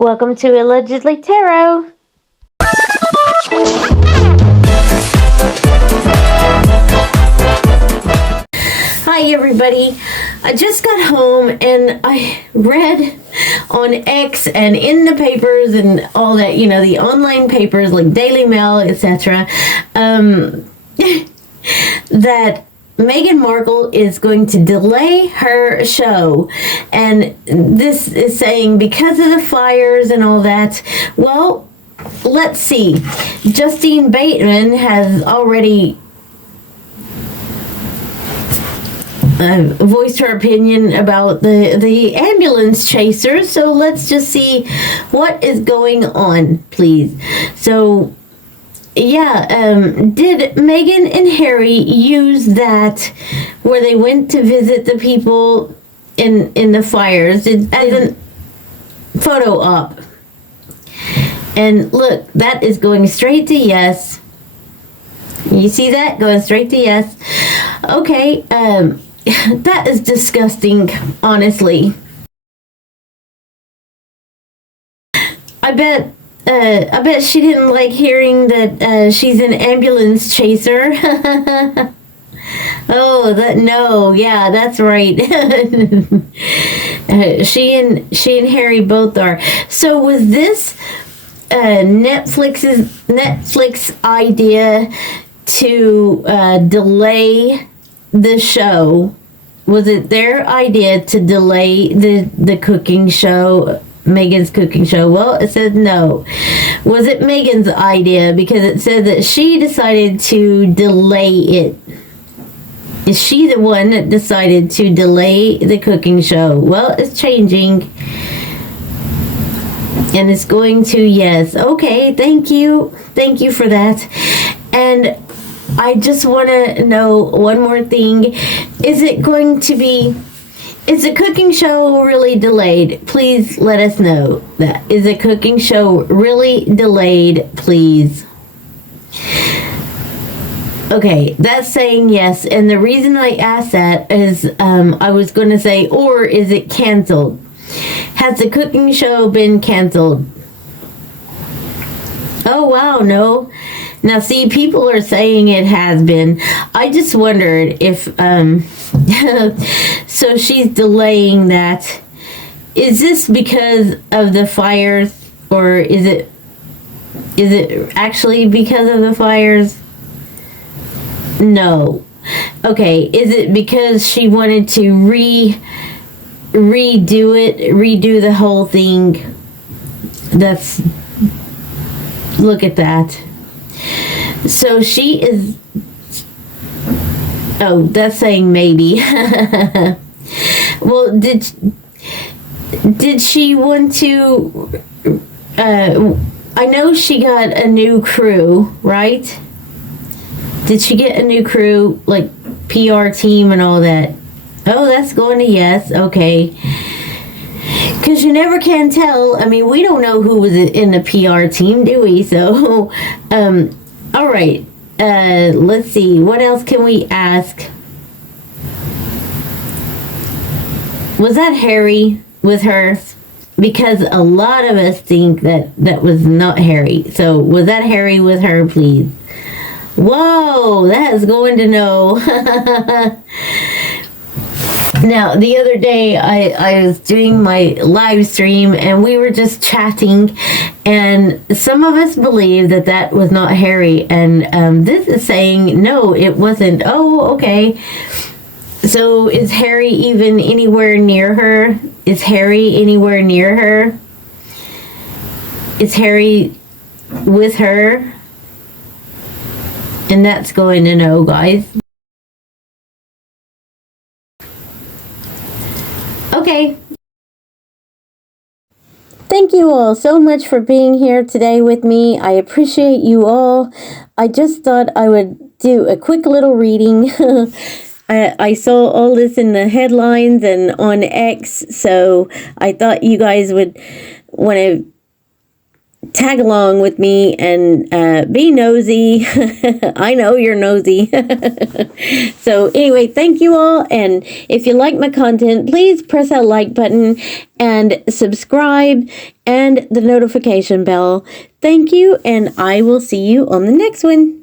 Welcome to Allegedly Tarot. Hi everybody. I just got home and I read on X and in the papers and all that, the online papers like Daily Mail, etc. That Meghan Markle is going to delay her show, and this is saying because of the fires and all that. Well, let's see. Justine Bateman has already voiced her opinion about the ambulance chasers, so let's just see what is going on, please. So did Meghan and Harry use that where they went to visit the people in the fires as a photo op? And look, that is going straight to yes. You see that? Going straight to yes. Okay, that is disgusting, honestly. I bet she didn't like hearing that she's an ambulance chaser. Yeah, that's right. She and Harry both are. So was this Netflix idea to delay the show? Was it their idea to delay the cooking show? Meghan's cooking show? Well, it says no. Was it Meghan's idea? Because it said that she decided to delay it. Is she the one that decided to delay the cooking show? Well, it's changing. And it's going to yes. Okay, thank you. Thank you for that. And I just want to know one more thing. Is the cooking show really delayed? Please let us know that. Is the cooking show really delayed, please? Okay, that's saying yes. And the reason I asked that is I was going to say, or is it canceled? Has the cooking show been canceled? Oh, wow, no. Now, see, people are saying it has been. I just wondered if, so she's delaying that. Is this because of the fires, or is it actually because of the fires? No. Okay, is it because she wanted to redo the whole thing? Look at that. So she is, oh, that's saying maybe. Well, did she want to, I know she got a new crew, right? Did she get a new crew, like PR team and all that? Oh, that's going to yes, okay. Because you never can tell. I mean, we don't know who was in the PR team, do we? So, all right. Let's see. What else can we ask? Was that Harry with her? Because a lot of us think that was not Harry. So, was that Harry with her, please? Whoa, that is going to know. Now, the other day, I was doing my live stream, and we were just chatting, and some of us believe that was not Harry, and this is saying, no, it wasn't. Oh, okay. So, is Harry even anywhere near her? Is Harry anywhere near her? Is Harry with her? And that's going to know, guys. Okay. Thank you all so much for being here today with me. I appreciate you all. I just thought I would do a quick little reading. I saw all this in the headlines and on X, so I thought you guys would want to tag along with me and be nosy. I know you're nosy. So anyway, thank you all. And if you like my content, please press that like button and subscribe and the notification bell. Thank you, and I will see you on the next one.